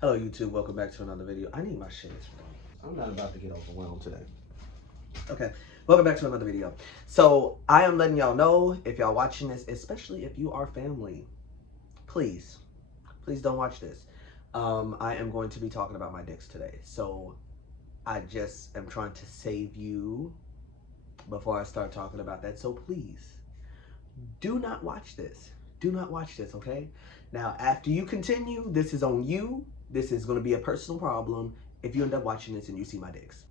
Hello YouTube, welcome back to another video. I need my shades, bro. I'm not about to get overwhelmed today. Okay, welcome back to another video. So I am letting y'all know, if y'all watching this, especially if you are family, please don't watch this. I am going to be talking about my dicks today. So I just am trying to save you before I start talking about that. So please, do not watch this. Do not watch this, okay? Now, after you continue, this is on you. This is going to be a personal problem if you end up watching this and you see my dicks.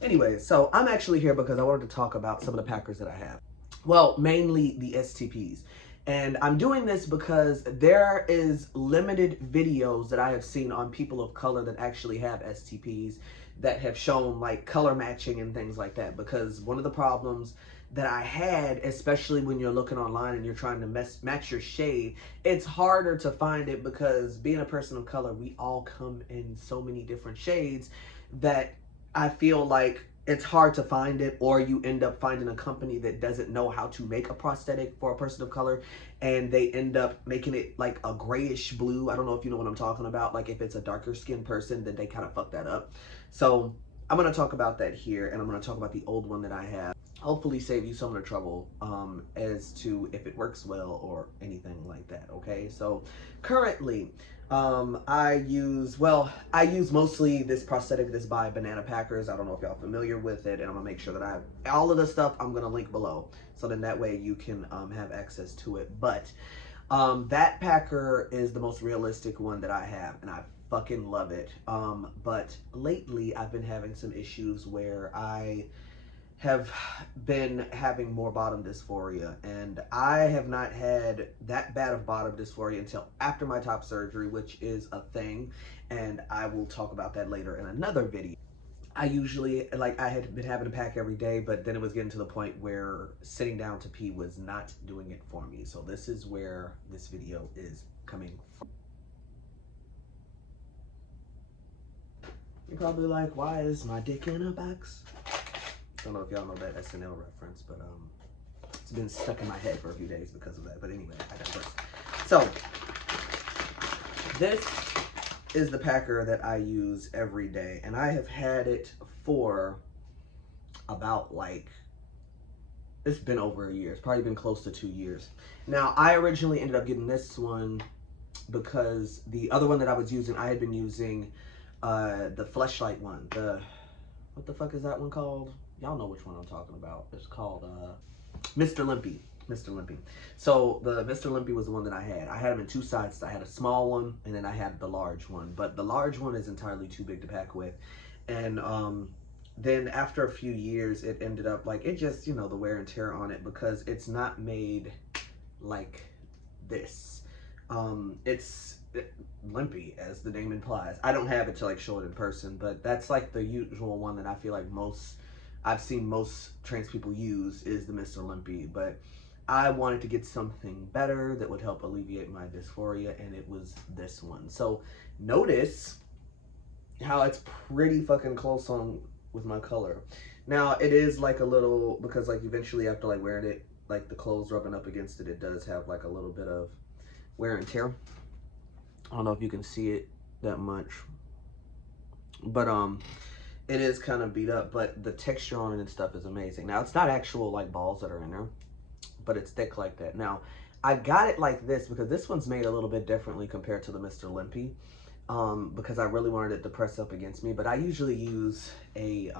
Anyway, so I'm actually here because I wanted to talk about some of the Packers that I have. Well, mainly the STPs. And I'm doing this because there is limited videos that I have seen on people of color that actually have STPs that have shown like color matching and things like that. Because one of the problems that I had, especially when you're looking online and you're trying to match your shade, it's harder to find it because being a person of color, we all come in so many different shades that I feel like it's hard to find it, or you end up finding a company that doesn't know how to make a prosthetic for a person of color and they end up making it like a grayish blue. I don't know if you know what I'm talking about. Like if it's a darker skinned person, then they kind of fuck that up. So I'm going to talk about that here, and I'm going to talk about the old one that I have. Hopefully save you some of the trouble as to if it works well or anything like that, okay? So currently, I use mostly this prosthetic that's by Banana Packers. I don't know if y'all familiar with it, and I'm gonna make sure that I have all of the stuff I'm gonna link below. So then that way you can have access to it. But that Packer is the most realistic one that I have, and I fucking love it. But lately I've been having some issues where I have been having more bottom dysphoria, and I have not had that bad of bottom dysphoria until after my top surgery, which is a thing, and I will talk about that later in another video. I usually, like, I had been having to pack every day, but then it was getting to the point where sitting down to pee was not doing it for me. So this is where this video is coming from. You're probably like, why is my dick in a box? I don't know if y'all know that SNL reference, but it's been stuck in my head for a few days because of that. But anyway, I digress. So this is the Packer that I use every day, and I have had it for about, like, it's been over a year. It's probably been close to 2 years. Now, I originally ended up getting this one because the other one that I was using, I had been using the Fleshlight one. What the fuck is that one called? Y'all know which one I'm talking about. It's called Mr. Limpy. Mr. Limpy. So the Mr. Limpy was the one that I had. I had them in two sizes. I had a small one, and then I had the large one. But the large one is entirely too big to pack with. And then after a few years, it ended up like, it just, you know, the wear and tear on it, because it's not made like this. It's limpy, as the name implies. I don't have it to like show it in person, but that's like the usual one that I feel like I've seen most trans people use is the Mr. Limpy. But I wanted to get something better that would help alleviate my dysphoria, and it was this one. So notice how it's pretty fucking close on with my color. Now it is like a little, because like eventually after like wearing it, like the clothes rubbing up against it, it does have like a little bit of wear and tear. I don't know if you can see it that much, but it is kind of beat up, but the texture on it and stuff is amazing. Now it's not actual like balls that are in there, but it's thick like that. Now I got it like this because this one's made a little bit differently compared to the Mr. Limpy, because I really wanted it to press up against me. But I usually use a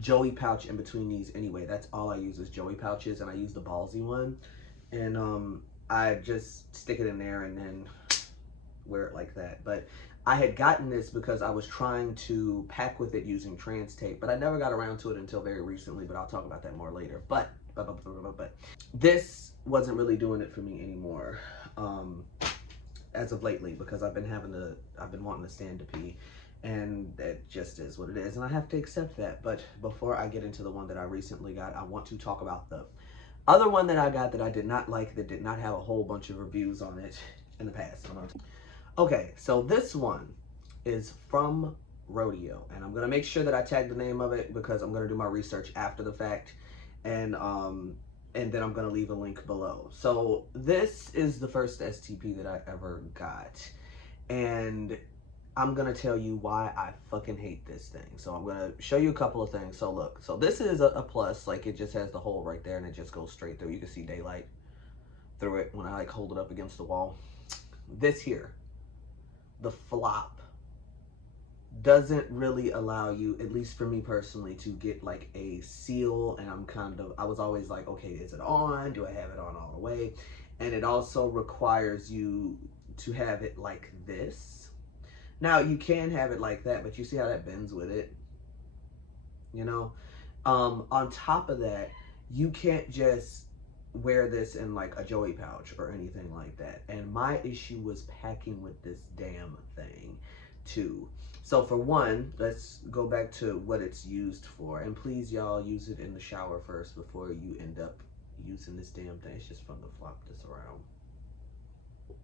Joey pouch in between these anyway. That's all I use is Joey pouches, and I use the ballsy one, and I just stick it in there and then wear it like that. But I had gotten this because I was trying to pack with it using trans tape, but I never got around to it until very recently, but I'll talk about that more later. But this wasn't really doing it for me anymore as of lately, because I've been wanting to stand to pee, and that just is what it is, and I have to accept that. But before I get into the one that I recently got, I want to talk about the other one that I got that I did not like, that did not have a whole bunch of reviews on it in the past. Okay, so this one is from Rodeo, and I'm gonna make sure that I tag the name of it because I'm gonna do my research after the fact, and then I'm gonna leave a link below. So this is the first STP that I ever got, and I'm gonna tell you why I fucking hate this thing. So I'm gonna show you a couple of things. So look, so this is a plus, like it just has the hole right there and it just goes straight through. You can see daylight through it when I like hold it up against the wall. This here, the flop, doesn't really allow you, at least for me personally, to get like a seal. And I was always like, okay, is it on? Do I have it on all the way? And it also requires you to have it like this. Now you can have it like that, but you see how that bends with it, you know? On top of that, you can't just wear this in like a Joey pouch or anything like that. And my issue was packing with this damn thing too. So for one, let's go back to what it's used for. And please, y'all, use it in the shower first before you end up using this damn thing. It's just fun to flop this around.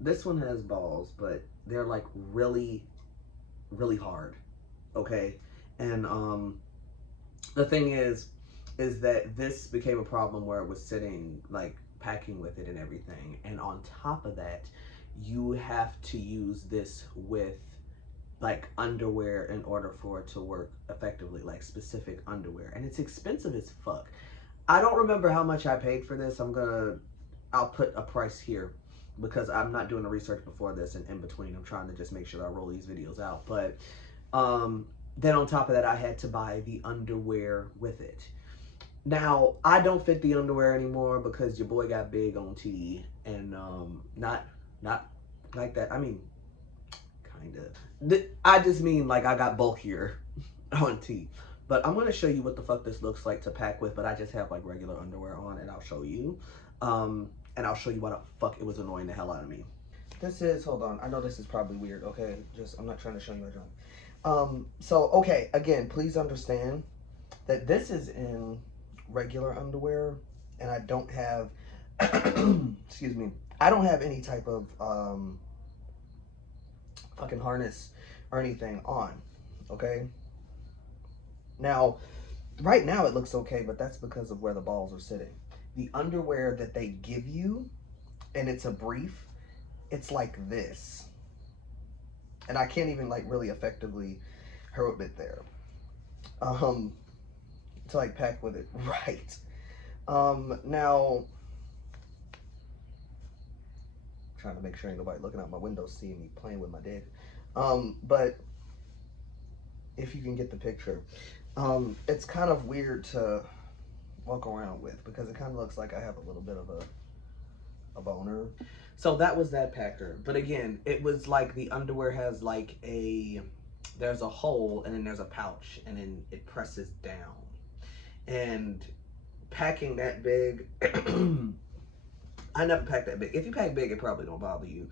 This one has balls, but they're like really, really hard, okay? And the thing is that this became a problem where it was sitting, like packing with it and everything. And on top of that, you have to use this with like underwear in order for it to work effectively, like specific underwear. And it's expensive as fuck. I don't remember how much I paid for this. I'll put a price here because I'm not doing the research before this and in between. I'm trying to just make sure that I roll these videos out. But then on top of that, I had to buy the underwear with it. Now, I don't fit the underwear anymore because your boy got big on T, and not like that. I mean, kind of. I just mean like I got bulkier on T. But I'm going to show you what the fuck this looks like to pack with, but I just have like regular underwear on, and I'll show you. And I'll show you why the fuck it was annoying the hell out of me. This is, hold on, I know this is probably weird, okay? I'm not trying to show you a drawing. So, okay, again, please understand that this is in regular underwear, and I don't have, excuse me, I don't have any type of fucking harness or anything on, okay? Now, right now it looks okay, but that's because of where the balls are sitting. The underwear that they give you, and it's a brief, it's like this. And I can't even like really effectively hold it there. To like pack with it right. Now, trying to make sure ain't nobody looking out my window seeing me playing with my dick. But if you can get the picture, it's kind of weird to walk around with because it kind of looks like I have a little bit of a boner. So that was that packer. But again, it was like the underwear has like there's a hole and then there's a pouch and then it presses down. And packing that big, I never packed that big. If you pack big, it probably don't bother you.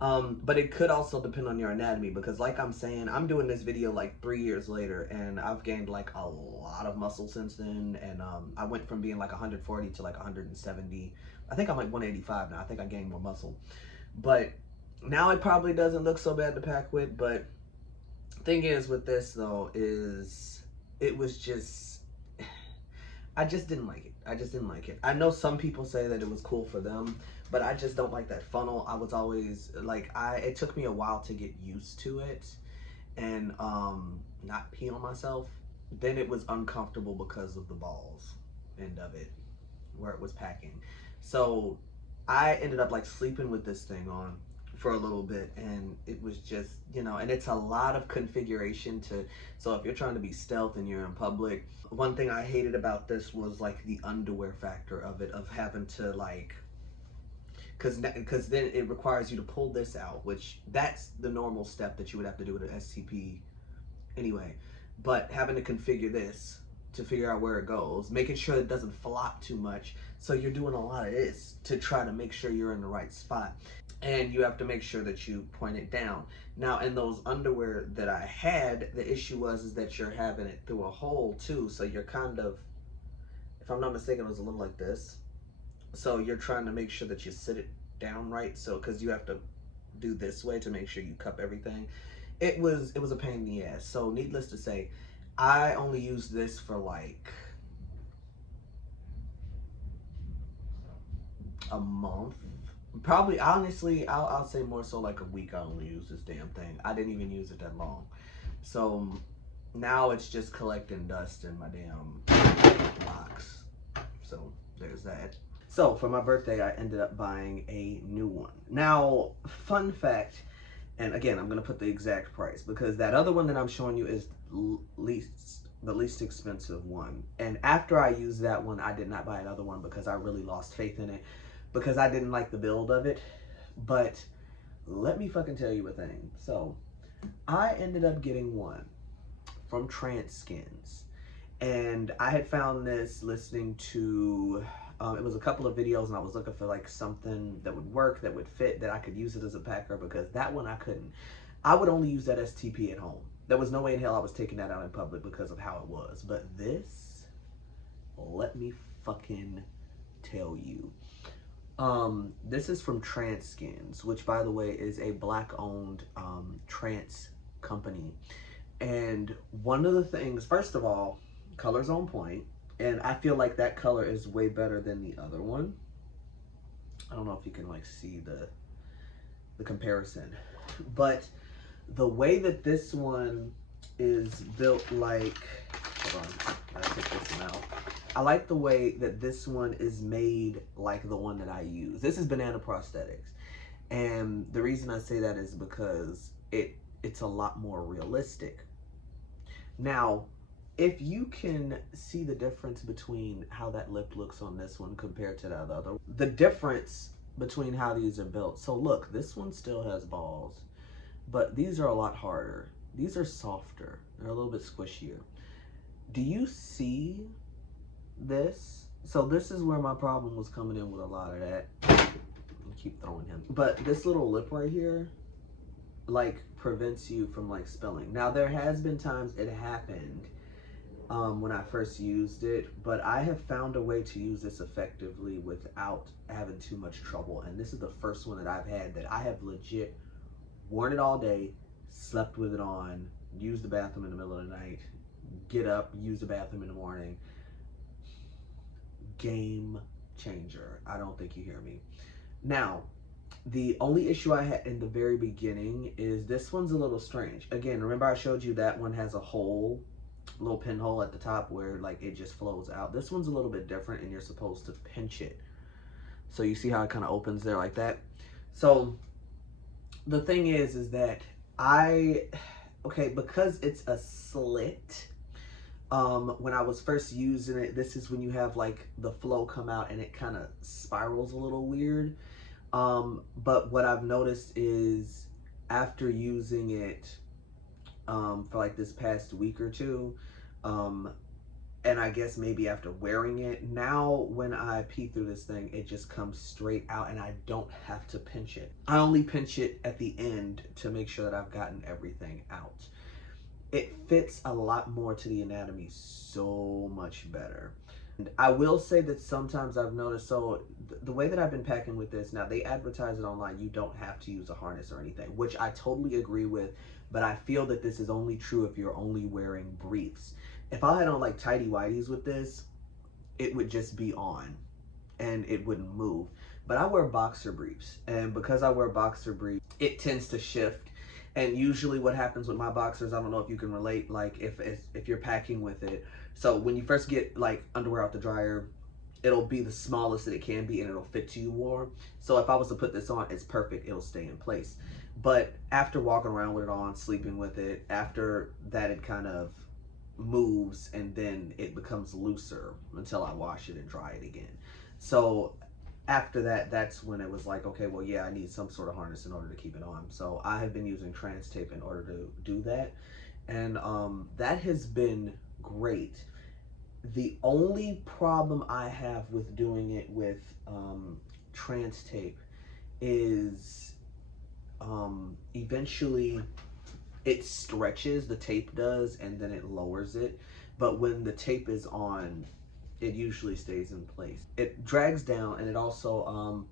But it could also depend on your anatomy because like I'm saying, I'm doing this video like 3 years later and I've gained like a lot of muscle since then. And I went from being like 140 to like 170. I think I'm like 185 now. I think I gained more muscle. But now it probably doesn't look so bad to pack with. But thing is with this though is it was just, I just didn't like it. I just didn't like it. I know some people say that it was cool for them, but I just don't like that funnel. I was always like, it took me a while to get used to it and not pee on myself. Then it was uncomfortable because of the balls end of it where it was packing. So I ended up like sleeping with this thing on for a little bit and it was just, you know, and it's a lot of configuration so if you're trying to be stealth and you're in public, one thing I hated about this was like the underwear factor of it, of having to like, because then it requires you to pull this out, which that's the normal step that you would have to do with an STP anyway, but having to configure this to figure out where it goes, making sure it doesn't flop too much. So you're doing a lot of this to try to make sure you're in the right spot. And you have to make sure that you point it down. Now in those underwear that I had, the issue was that you're having it through a hole too. So you're kind of, if I'm not mistaken, it was a little like this. So you're trying to make sure that you sit it down right. So, cause you have to do this way to make sure you cup everything. It was a pain in the ass. So needless to say, I only used this for like a month Probably, honestly, I'll say more so like a week I only use this damn thing. I didn't even use it that long. So now it's just collecting dust in my damn box. So there's that. So for my birthday, I ended up buying a new one. Now, fun fact, and again, I'm gonna put the exact price because that other one that I'm showing you is the least expensive one. And after I used that one, I did not buy another one because I really lost faith in it because I didn't like the build of it. But let me fucking tell you a thing. So I ended up getting one from Skins, and I had found this listening to it was a couple of videos, and I was looking for like something that would work, that would fit, that I could use it as a packer, because that one I couldn't. I would only use that STP at home. There was no way in hell I was taking that out in public because of how it was. But this, let me fucking tell you. This is from Skins, which by the way is a black-owned trance company. And one of the things, first of all, color's on point. And I feel like that color is way better than the other one. I don't know if you can like see the comparison. But the way that this one is built, like, hold on, I take this one out. I like the way that this one is made like the one that I use. This is Banana Prosthetics. And the reason I say that is because it's a lot more realistic. Now, if you can see the difference between how that lip looks on this one compared to that other, the difference between how these are built. So look, this one still has balls, but these are a lot harder. These are softer. They're a little bit squishier. Do you see this? So this is where my problem was coming in with a lot of that. I keep throwing him. But this little lip right here, like, prevents you from like spilling. Now there has been times it happened when I first used it, but I have found a way to use this effectively without having too much trouble. And this is the first one that I've had that I have legit worn it all day, slept with it on, used the bathroom in the middle of the night, get up, use the bathroom in the morning. Game changer. I don't think you hear me. Now, the only issue I had in the very beginning is this one's a little strange. Again, remember I showed you that one has a hole, little pinhole at the top where like it just flows out. This one's a little bit different, and you're supposed to pinch it. So you see how it kind of opens there like that. So the thing is that because it's a slit, when I was first using it, this is when you have like the flow come out and it kind of spirals a little weird. But what I've noticed is after using it for like this past week or two, and I guess maybe after wearing it, now when I pee through this thing, it just comes straight out and I don't have to pinch it. I only pinch it at the end to make sure that I've gotten everything out. It fits a lot more to the anatomy, so much better. And I will say that sometimes I've noticed, so the way that I've been packing with this, now they advertise it online, you don't have to use a harness or anything, which I totally agree with, but I feel that this is only true if you're only wearing briefs. If I had on like tighty whities with this, it would just be on and it wouldn't move. But I wear boxer briefs, and because I wear boxer briefs, it tends to shift. And usually what happens with my boxers, I don't know if you can relate, like if you're packing with it. So when you first get like underwear out the dryer, it'll be the smallest that it can be and it'll fit to you warm. So if I was to put this on, it's perfect, it'll stay in place. But after walking around with it on, sleeping with it, after that it kind of moves and then it becomes looser until I wash it and dry it again. So after that, that's when it was like, okay, well, yeah, I need some sort of harness in order to keep it on. So I have been using trans tape in order to do that. And that has been great. The only problem I have with doing it with trans tape is eventually it stretches, the tape does, and then it lowers it. But when the tape is on, it usually stays in place. It drags down, and it also,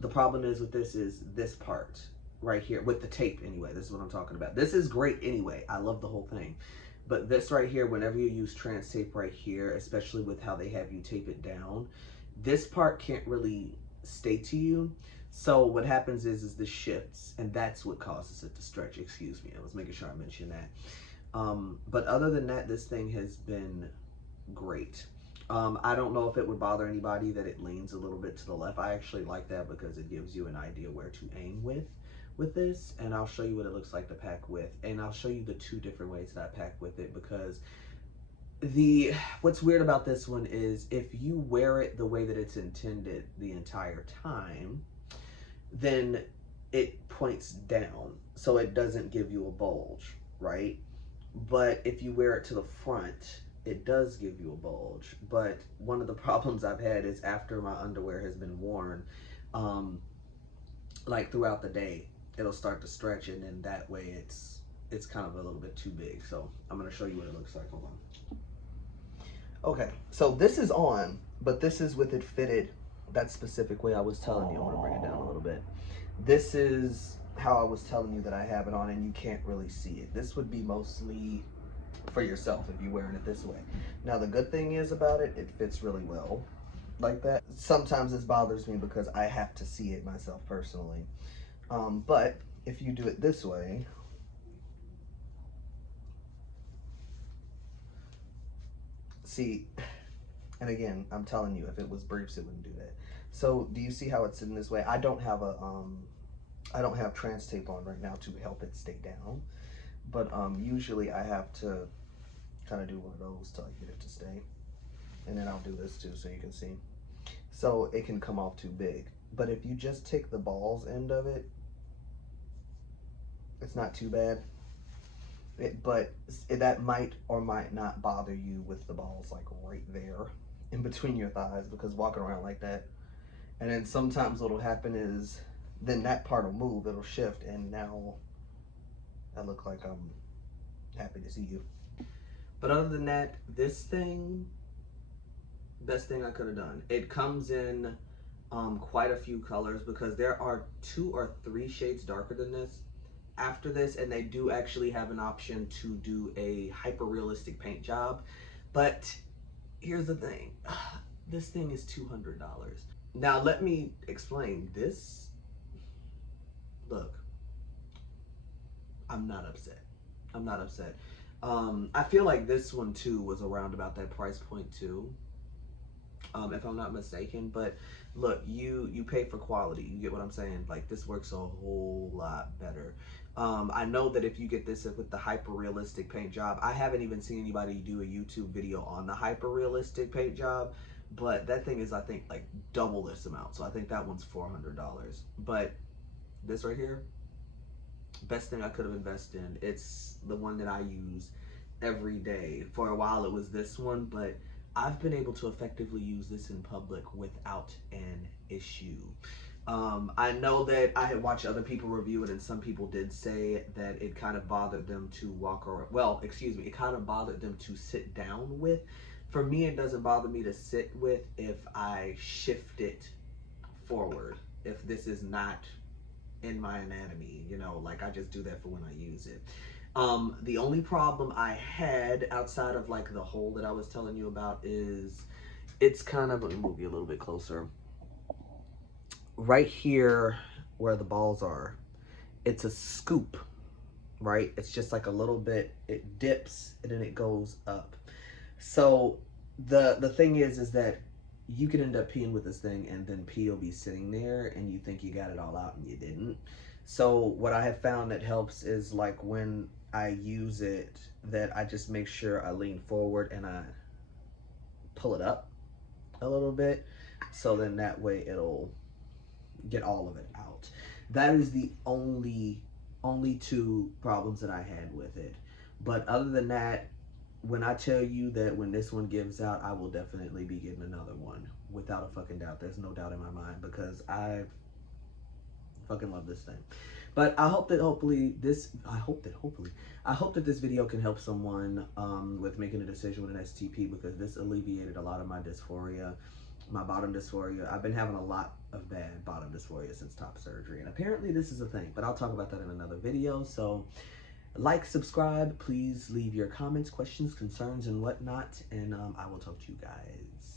the problem is with this is this part right here, with the tape anyway, this is what I'm talking about. This is great anyway, I love the whole thing. But this right here, whenever you use trans tape right here, especially with how they have you tape it down, this part can't really stay to you. So what happens is this shifts, and that's what causes it to stretch. Excuse me, I was making sure I mentioned that. But other than that, this thing has been great. I don't know if it would bother anybody that it leans a little bit to the left. I actually like that because it gives you an idea where to aim with this, and I'll show you what it looks like to pack with, and I'll show you the two different ways that I pack with it, because what's weird about this one is if you wear it the way that it's intended the entire time, then it points down, so it doesn't give you a bulge, right? But if you wear it to the front, it does give you a bulge. But one of the problems I've had is after my underwear has been worn, like throughout the day, it'll start to stretch, and then that way it's kind of a little bit too big. So I'm gonna show you what it looks like. Hold on. Okay, so this is on, but this is with it fitted that specific way I was telling you. I'm gonna bring it down a little bit. This is how I was telling you that I have it on, and you can't really see it. This would be mostly for yourself if you're wearing it this way. Now the good thing is about it, it fits really well like that. Sometimes this bothers me because I have to see it myself personally. But if you do it this way, see, and again, I'm telling you, if it was briefs, it wouldn't do that. So do you see how it's sitting this way? I don't have trans tape on right now to help it stay down, but usually I have to kind of do one of those till I get it to stay. And then I'll do this too so you can see. So it can come off too big. But if you just take the balls end of it, it's not too bad. But that might or might not bother you with the balls like right there in between your thighs, because walking around like that, and then sometimes what'll happen is then that part will move, it'll shift, and now I look like I'm happy to see you. But other than that, this thing, best thing I could have done. It comes in quite a few colors, because there are 2 or 3 shades darker than this after this, and they do actually have an option to do a hyper realistic paint job. But here's the thing, this thing is $200. Now let me explain this. Look, I'm not upset. I'm not upset. I feel like this one too was around about that price point too, if I'm not mistaken. But look, you pay for quality. You get what I'm saying? Like, this works a whole lot better. I know that if you get this with the hyper realistic paint job, I haven't even seen anybody do a YouTube video on the hyper realistic paint job, but that thing is, I think, like double this amount. So I think that one's $400. But this right here, best thing I could have invested in. It's the one that I use every day. For a while it was this one, but I've been able to effectively use this in public without an issue. I know that I had watched other people review it, and some people did say that it kind of bothered them to walk around. Well, excuse me, it kind of bothered them to sit down with. For me, it doesn't bother me to sit with if I shift it forward. If this is not in my anatomy, you know, like I just do that for when I use it. The only problem I had outside of like the hole that I was telling you about is it's kind of, let me move you a little bit closer. Right here where the balls are, it's a scoop, right? It's just like a little bit, it dips and then it goes up. So the thing is that you can end up peeing with this thing, and then pee will be sitting there and you think you got it all out and you didn't. So what I have found that helps is, like, when I use it, that I just make sure I lean forward and I pull it up a little bit, so then that way it'll get all of it out. That is the only 2 problems that I had with it. But other than that, when I tell you that when this one gives out, I will definitely be getting another one without a fucking doubt. There's no doubt in my mind, because I fucking love this thing. But I hope that this video can help someone with making a decision with an STP, because this alleviated a lot of my dysphoria, my bottom dysphoria. I've been having a lot of bad bottom dysphoria since top surgery, and apparently this is a thing, but I'll talk about that in another video. So like, subscribe, please leave your comments, questions, concerns, and whatnot, and I will talk to you guys